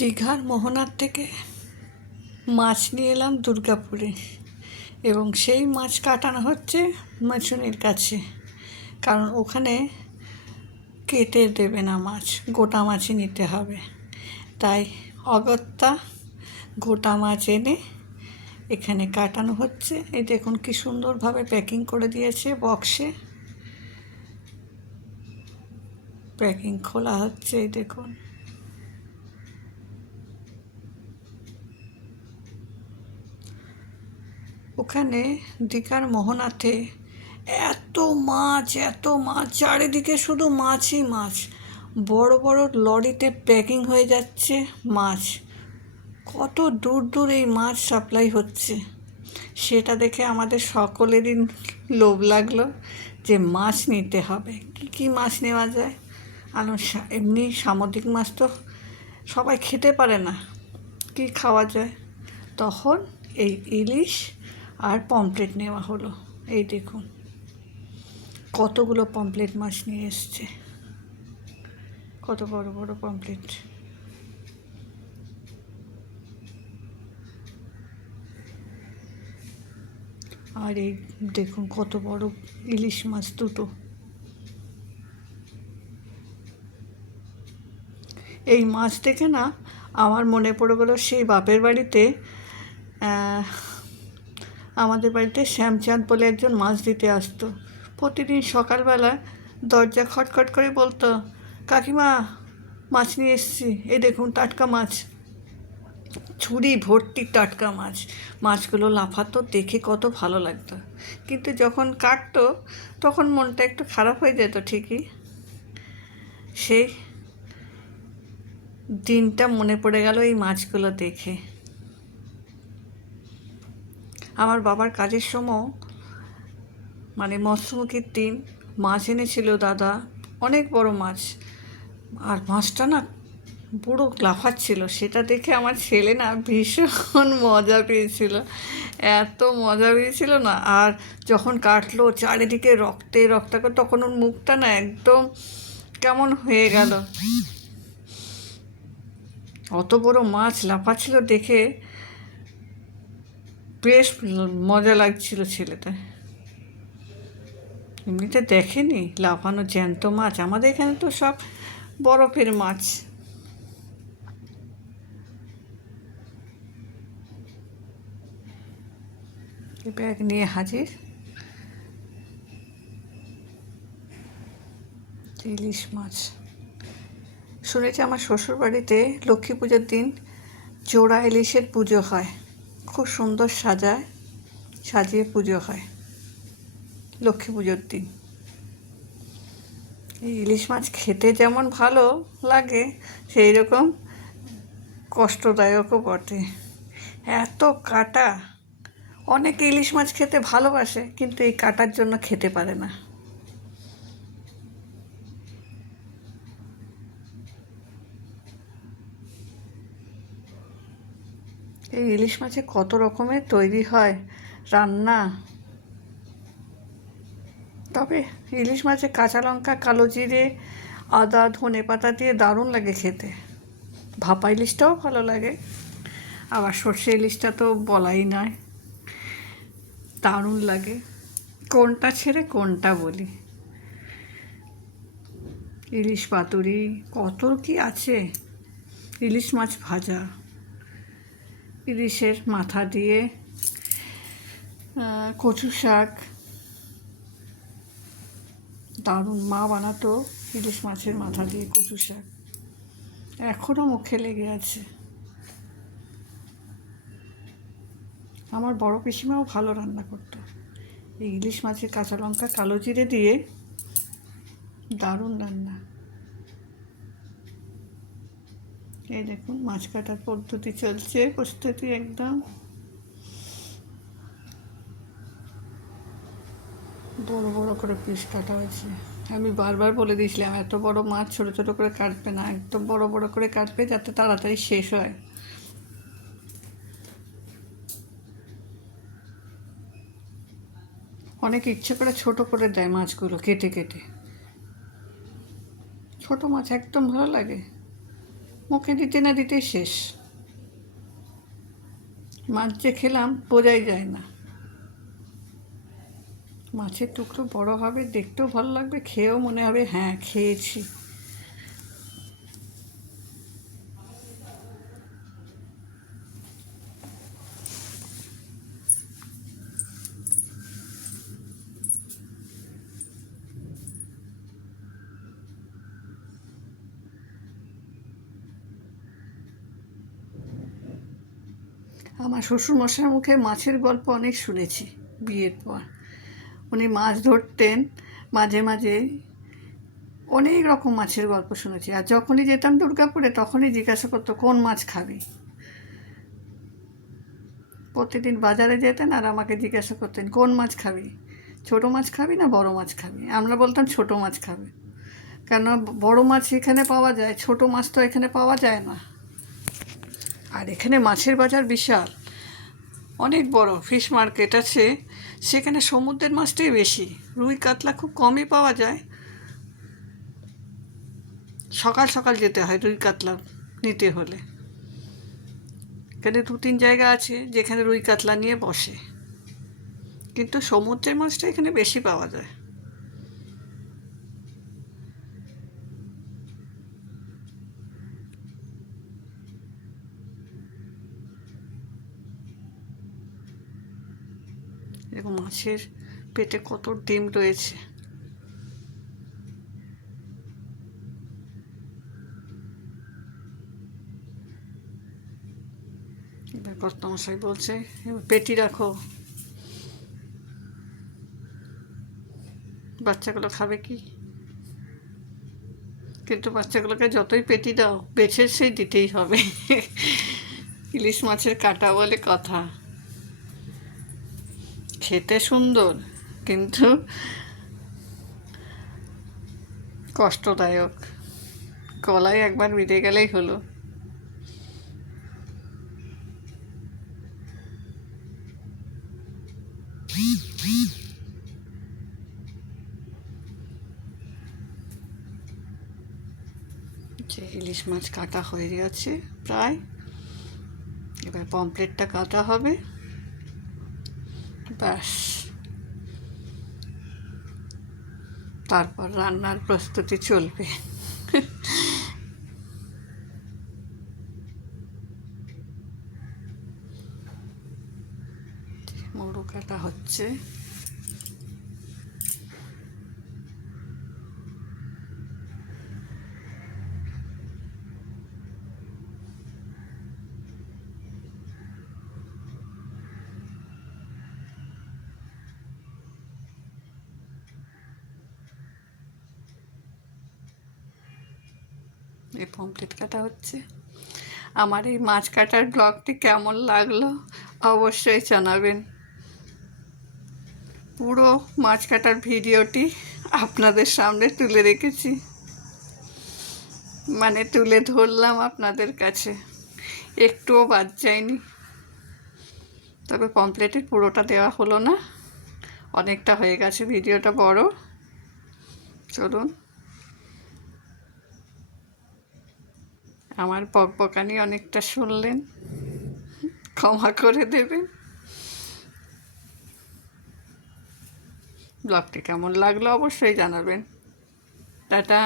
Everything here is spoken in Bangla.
দীঘার মোহনার থেকে মাছ নিয়ে এলাম দুর্গাপুরে এবং সেই মাছ কাটানো হচ্ছে মাছুনির কাছে। কারণ ওখানে কেটে দেবে না মাছ, গোটা মাছই নিতে হবে। তাই অগত্যা গোটা মাছ এনে এখানে কাটানো হচ্ছে। এই দেখুন কি সুন্দরভাবে প্যাকিং করে দিয়েছে বক্সে। প্যাকিং খোলা হচ্ছে, এই দেখুন। ওখানে দীঘার মোহনাতে এত মাছ এত মাছ, চারিদিকে শুধু মাছই মাছ। বড় বড় লরিতে প্যাকিং হয়ে যাচ্ছে মাছ। কত দূর দূর এই মাছ সাপ্লাই হচ্ছে। সেটা দেখে আমাদের সকলেরই লোভ লাগল যে মাছ নিতে হবে। কী কী মাছ নেওয়া যায়? সা- এমনি সামুদ্রিক মাছ তো সবাই খেতে পারে না। কী খাওয়া যায়? তখন এই ইলিশ আর পমপ্লেট নেওয়া হলো। এই দেখুন, কতগুলো পমপ্লেট মাছ নিয়ে এসছে। কত বড় বড় পমপ্লেট আর এই দেখুন, কত বড় ইলিশ মাছ দুটো। এই মাছ দেখে না আমার মনে পড়ে গেল সেই বাপের বাড়িতে আমাদের বাড়িতে শ্যামচাঁদ বলে একজন মাছ দিতে আসতো। প্রতিদিন সকালবেলা দরজা খটখট করে বলতো, কাকিমা, মাছ নিয়ে এসেছি। এই দেখুন, টাটকা মাছ। ছুরি ভর্তি টাটকা মাছ। মাছগুলো লাফাতো, দেখে কত ভালো লাগতো। কিন্তু যখন কাটতো, তখন মনটা একটু খারাপ হয়ে যেত, ঠিকই। সেই দিনটা মনে পড়ে গেল এই মাছগুলো দেখে। আমার বাবার কাজের সময় মানে মৎস্যমুখীর দিন, মাছ এনেছিল দাদা, অনেক বড় মাছ। আর মাছটা না পুরো লাফাচ্ছিল, সেটা দেখে আমার ছেলে না ভীষণ মজা পেয়েছিল। এত মজা পেয়েছিল না, আর যখন কাটলো চারিদিকে রক্তে রক্তাক্ত তখন ওর মুখটা না একদম কেমন হয়ে গেল। অত বড় মাছ লাফাচ্ছিল দেখে বেশ মজা লাগছিল ছেলেটা। এমনিতে দেখেনি? লাফানো জ্যান্ত মাছ। আমাদের এখানে তো সব বরফের মাছ। ব্যাগ নিয়ে হাজির। ইলিশ মাছ। শুনেছি আমার শ্বশুর বাড়িতে লক্ষ্মী পুজোর দিন জোড়া ইলিশের পুজো হয়। খুব সুন্দর সাজায়, সাজিয়ে পুজো হয়, লক্ষ্মী পুজোর দিন। এই ইলিশ মাছ খেতে যেমন ভালো লাগে সেই রকম কষ্টদায়কও বটে। এত কাটা, অনেকে ইলিশ মাছ খেতে ভালোবাসে, কিন্তু এই কাটার জন্য খেতে পারে না। এই ইলিশ মাছে কত রকমের তৈরি হয়? রান্না। তবে ইলিশ মাছে কাঁচা লঙ্কা, কালো জিরে, আদা, ধনে পাতা দিয়ে দারুণ লাগে খেতে। ভাপা ইলিশটাও ভালো লাগে। আবার সর্ষে ইলিশটা তো বলাই নয়। দারুণ লাগে। কোনটা ছেড়ে কোনটা বলি? ইলিশ পাতুরি কত কি আছে? ইলিশ মাছ ভাজা। ইলিশের মাথা দিয়ে কচু শাক, দারুণ, মা বানাতো ইলিশ মাছের মাথা দিয়ে কচু শাক। এখনও মুখে লেগে আছে। আমার বড় পিসিমাও ভালো রান্না করতো। এই ইলিশ মাছের কাঁচা লঙ্কা কালো জিরে দিয়ে দারুণ রান্না। এই দেখুন, মাছ কাটার পদ্ধতি চলছে, প্রস্তুতি একদম। বড় বড় করে পিস কাটা হয়েছে। আমি বারবার বলে দিয়েছিলাম, এত বড় মাছ ছোট ছোট করে কাটবে না, একদম বড় বড় করে কাটবে যাতে তাড়াতাড়ি শেষ হয়। অনেক ইচ্ছে করে ছোট করে দেয় মাছগুলো কেটে কেটে। ছোট মাছ একদম ভালো লাগে। মুখে দিতে না দিতে শেষ। মাছ যে খেলাম, বোঝাই যায় না। মাছের টুকরো বড় হবে, দেখতেও ভালো লাগবে, খেয়েও মনে হবে হ্যাঁ খেয়েছি। আমার শ্বশুরমশাইয়ের মুখে মাছের গল্প অনেক শুনেছি বিয়ের পর। উনি মাছ ধরতেন, মাঝে মাঝে অনেক রকম মাছের গল্প শুনেছি। আর যখনই যেতাম দুর্গাপুরে তখনই জিজ্ঞাসা করতো, কোন মাছ খাবি? প্রতিদিন বাজারে যেতেন আর আমাকে জিজ্ঞাসা করতেন, কোন মাছ খাবি? ছোট মাছ খাবি না বড় মাছ খাবি? আমরা বলতাম, ছোট মাছ খাবে। কেন বড় মাছ এখানে পাওয়া যায়, ছোট মাছ তো এখানে পাওয়া যায় না। আর এখানে মাছের বাজার বিশাল। অনেক বড় ফিশ মার্কেট আছে। সেখানে সমুদ্রের মাছটাই বেশি। রুই কাতলা খুব কমই পাওয়া যায়। সকাল সকাল যেতে হয় রুই কাতলা নিতে হলে। এখানে দু তিন জায়গা আছে যেখানে রুই কাতলা নিয়ে বসে। কিন্তু সমুদ্রের মাছটা এখানে বেশি পাওয়া যায়। এরকম মাছের পেটে কত ডিম রয়েছে। এবার কর্তামশাই বলছে পেটি রাখো। বাচ্চাগুলো খাবে কি? কিন্তু বাচ্চাগুলোকে যতই পেটি দাও, বেছে সেই দিতেই হবে। ইলিশ মাছের কাটা বলে কথা। খেতে সুন্দর, কিন্তু কষ্টদায়ক। কলাই একবার মিটে গেলেই হলো। ইলিশ মাছ কাটা হয়ে গেছে প্রায়। এবার পমপ্লেটটা কাটা হবে। ব্যাস। তারপর রান্নার প্রস্তুতি চলবে। মোড়ো কাটা হচ্ছে। এই পমপ্লেট কাটা হচ্ছে। আমার এই মাছ কাটার ব্লগটি কেমন লাগল অবশ্যই জানাবেন। পুরো মাছ কাটার ভিডিওটি আপনাদের সামনে তুলে রেখেছি। মানে তুলে ধরলাম আপনাদের কাছে। একটুও বাদ যায়নি। তবে পমপ্লেটের পুরোটা দেওয়া হলো না। অনেকটা হয়ে গেছে ভিডিওটা বড়। চলুন। আমার বকবকানি অনেকটা শুনলেন। ক্ষমা করে দেবেন। ব্লগটি কেমন লাগল অবশ্যই জানাবেন। টাটা।